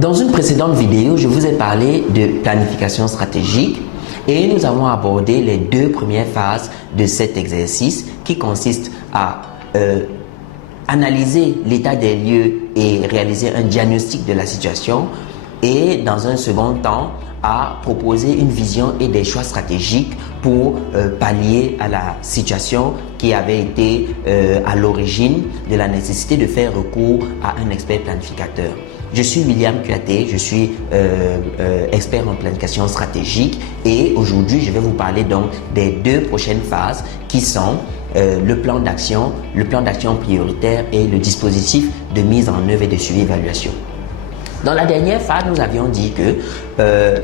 Dans une précédente vidéo, je vous ai parlé de planification stratégique et nous avons abordé les deux premières phases de cet exercice qui consiste à analyser l'état des lieux et réaliser un diagnostic de la situation et dans un second temps à proposer une vision et des choix stratégiques pour pallier à la situation qui avait été à l'origine de la nécessité de faire recours à un expert planificateur. Je suis William Kouyaté, je suis expert en planification stratégique et aujourd'hui je vais vous parler donc des deux prochaines phases qui sont le plan d'action prioritaire et le dispositif de mise en œuvre et de suivi-évaluation. Dans la dernière phase, nous avions dit que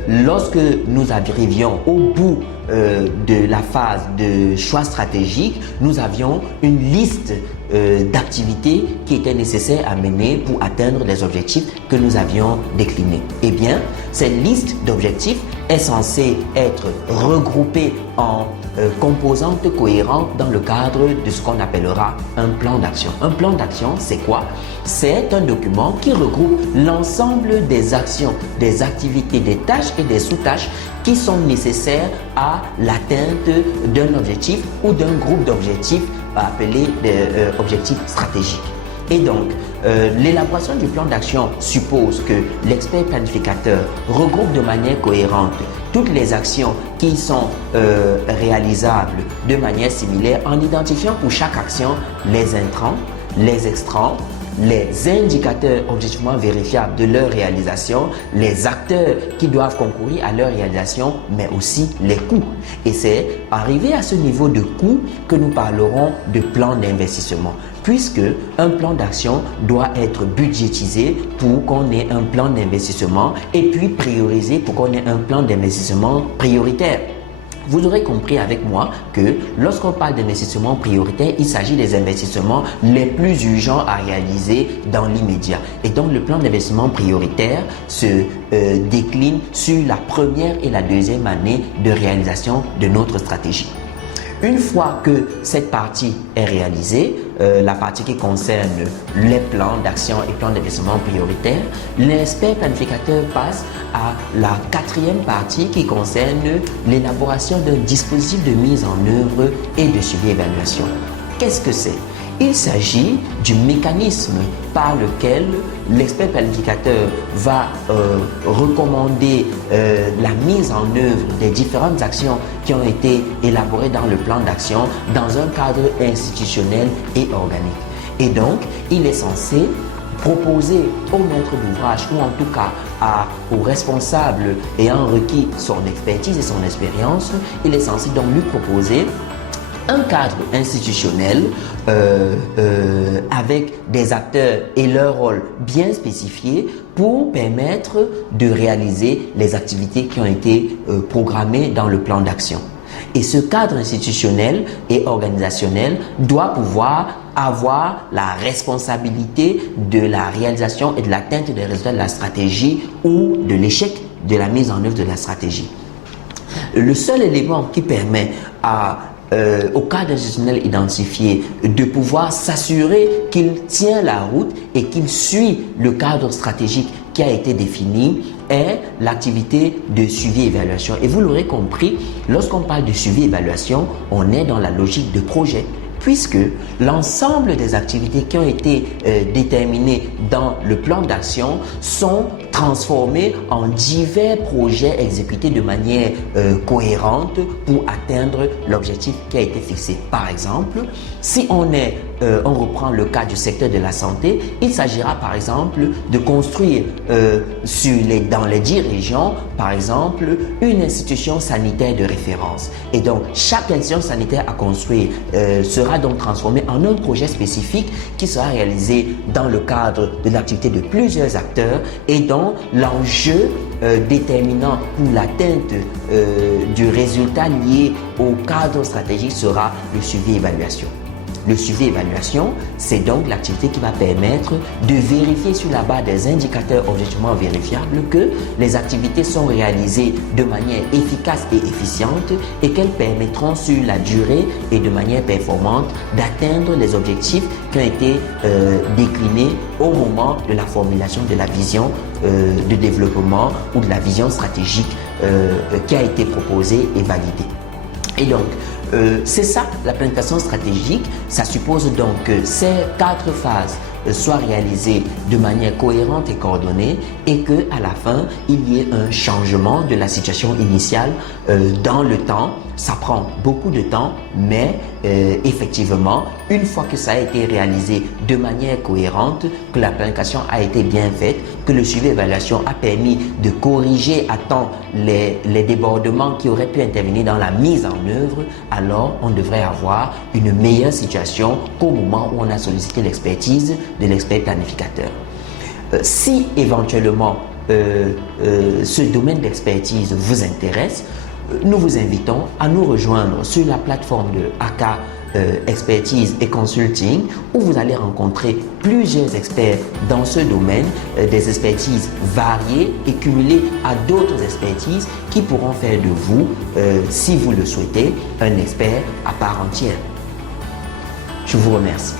lorsque nous arrivions au bout de la phase de choix stratégique, nous avions une liste d'activités qui étaient nécessaires à mener pour atteindre les objectifs que nous avions déclinés. Eh bien, cette liste d'objectifs est censée être regroupée en composantes cohérentes dans le cadre de ce qu'on appellera un plan d'action. Un plan d'action, c'est quoi? C'est un document qui regroupe l'ensemble des actions, des activités, des tâches et des sous-tâches qui sont nécessaires à l'atteinte d'un objectif ou d'un groupe d'objectifs appelés objectifs stratégiques. Et donc, l'élaboration du plan d'action suppose que l'expert planificateur regroupe de manière cohérente toutes les actions qui sont réalisables de manière similaire en identifiant pour chaque action les intrants, les extrants, les indicateurs objectivement vérifiables de leur réalisation, les acteurs qui doivent concourir à leur réalisation, mais aussi les coûts. Et c'est arrivé à ce niveau de coûts que nous parlerons de plan d'investissement, puisque un plan d'action doit être budgétisé pour qu'on ait un plan d'investissement et puis priorisé pour qu'on ait un plan d'investissement prioritaire. Vous aurez compris avec moi que lorsqu'on parle d'investissement prioritaire, il s'agit des investissements les plus urgents à réaliser dans l'immédiat. Et donc, le plan d'investissement prioritaire se décline sur la première et la deuxième année de réalisation de notre stratégie. Une fois que cette partie est réalisée, la partie qui concerne les plans d'action et plans d'investissement prioritaires, l'expert planificateur passe à la quatrième partie qui concerne l'élaboration d'un dispositif de mise en œuvre et de suivi-évaluation. Qu'est-ce que c'est? Il s'agit du mécanisme par lequel l'expert planificateur va recommander la mise en œuvre des différentes actions qui ont été élaborées dans le plan d'action dans un cadre institutionnel et organique. Et donc, il est censé proposer au maître d'ouvrage ou en tout cas au responsable ayant requis son expertise et son expérience, il est censé donc lui proposer un cadre institutionnel avec des acteurs et leur rôle bien spécifiés pour permettre de réaliser les activités qui ont été programmées dans le plan d'action. Et ce cadre institutionnel et organisationnel doit pouvoir avoir la responsabilité de la réalisation et de l'atteinte des résultats de la stratégie ou de l'échec de la mise en œuvre de la stratégie. Le seul élément qui permet au cadre institutionnel identifié de pouvoir s'assurer qu'il tient la route et qu'il suit le cadre stratégique qui a été défini est l'activité de suivi-évaluation. Et vous l'aurez compris, lorsqu'on parle de suivi-évaluation, on est dans la logique de projet, puisque l'ensemble des activités qui ont été déterminées dans le plan d'action sont transformées en divers projets exécutés de manière cohérente pour atteindre l'objectif qui a été fixé. Par exemple, si on reprend le cas du secteur de la santé, il s'agira par exemple de construire dans les 10 régions, par exemple, une institution sanitaire de référence. Et donc, chaque institution sanitaire à construire sera donc transformée en un projet spécifique qui sera réalisé dans le cadre de l'activité de plusieurs acteurs et dont l'enjeu déterminant pour l'atteinte du résultat lié au cadre stratégique sera le suivi-évaluation. Le suivi-évaluation, c'est donc l'activité qui va permettre de vérifier sur la base des indicateurs objectivement vérifiables que les activités sont réalisées de manière efficace et efficiente et qu'elles permettront sur la durée et de manière performante d'atteindre les objectifs qui ont été déclinés au moment de la formulation de la vision de développement ou de la vision stratégique qui a été proposée et validée. Et donc, c'est ça la planification stratégique. Ça suppose donc que ces 4 phases soient réalisées de manière cohérente et coordonnée et qu'à la fin, il y ait un changement de la situation initiale dans le temps. Ça prend beaucoup de temps, mais effectivement, une fois que ça a été réalisé de manière cohérente, que la planification a été bien faite, que le suivi évaluation a permis de corriger à temps les débordements qui auraient pu intervenir dans la mise en œuvre, alors on devrait avoir une meilleure situation qu'au moment où on a sollicité l'expertise de l'expert planificateur. Si éventuellement ce domaine d'expertise vous intéresse, nous vous invitons à nous rejoindre sur la plateforme de AK Expertise et Consulting où vous allez rencontrer plusieurs experts dans ce domaine, des expertises variées et cumulées à d'autres expertises qui pourront faire de vous, si vous le souhaitez, un expert à part entière. Je vous remercie.